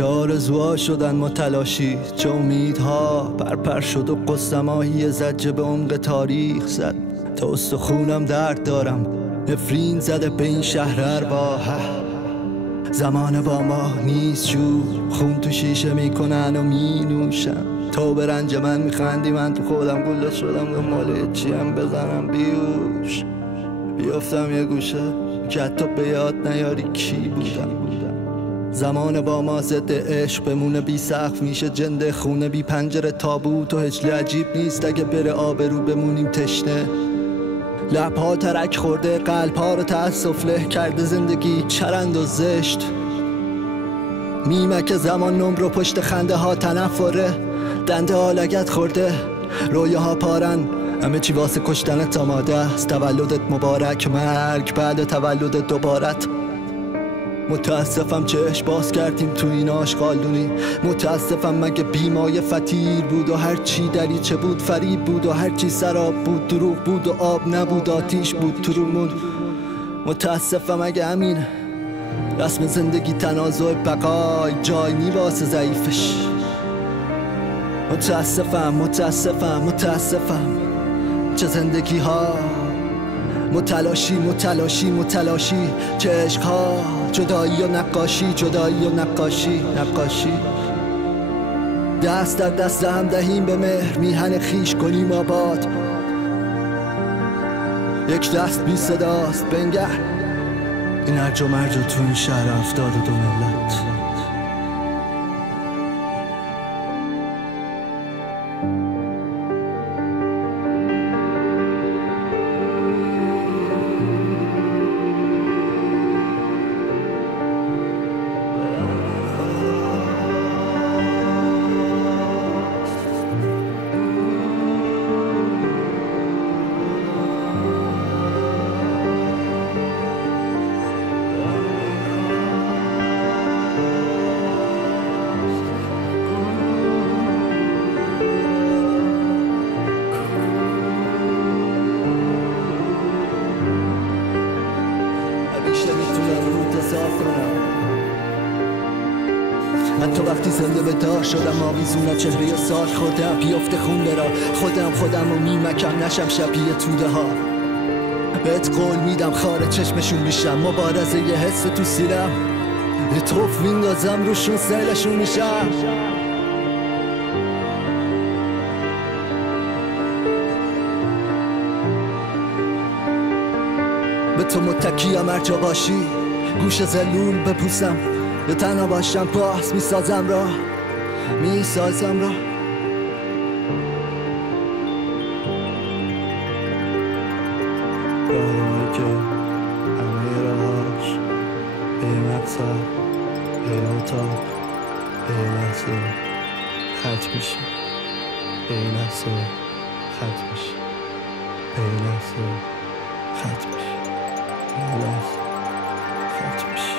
چه آرزوها شدن متلاشی، چه امیدها پرپر شد و قصه ماهی زجه به عمق تاریخ زد. تا استخونم درد دارم، نفرین زده به این شهر ارباه. زمان با ما نیست شور، خون تو شیشه میکنن و می نوشم. تو به رنج من میخندی، من تو خودم گله شدم. دنبال چیم بزنم بیوش، بیافتم یه گوشه که حتی به یاد نیاری کی بودم. زمان با ما ضد عشق بمونه، بی سقف میشه جنده خونه، بی پنجره تابوت و هجله عجیب نیست اگه بره آبرو بمونیم تشنه. لبها ترک خورده، قلبها رو تأسف له کرده زندگی چرند و زشت. میمک زمان نمر و پشت خنده ها تنفره، دنده ها لگت خورده، رویاها پارن، همه چی واسه کشتنت آماده است. تولدت مبارک، مرگ بعد تولد دوبارت. متاسفم چشم باز کردیم تو این آشغالدونی. متاسفم مگه بیمایه فتیر بود و هرچی دریچه بود فریب بود و هرچی سراب بود دروغ بود و آب نبود آتیش بود تو رومون. متاسفم اگه همین رسم زندگی تنازع بقای جای نیواسه ضعیفش. متاسفم چه زندگی ها، متلاشی چه عشق ها، جدایی و نقاشی دست در دست هم دهیم به مهر، میهن خیش کنیم آباد. یک دست بی صداست بنگر این هرج و مرج و تو این شهر 72 ملت. حتی وقتی زنده به دار شدم آویزون چهره سال خوردم، بیافته خون برا خودم و میمکم نشم شبیه توده ها. بهت قول میدم خاره چشمشون میشم، مبارزه یه حس تو سیرم، یه توف میندازم روشون سیلشون میشم. به تو متکیم هرجا باشی، گوش زلول بپوسم، یه تنها باشم باز میسازم را راهی که همه راهاش به مقصد، به اتاق، به لحظه ختم میشه، به لحظه ختم میشه، به لحظه ختم میشه، به لحظه ختم میشه.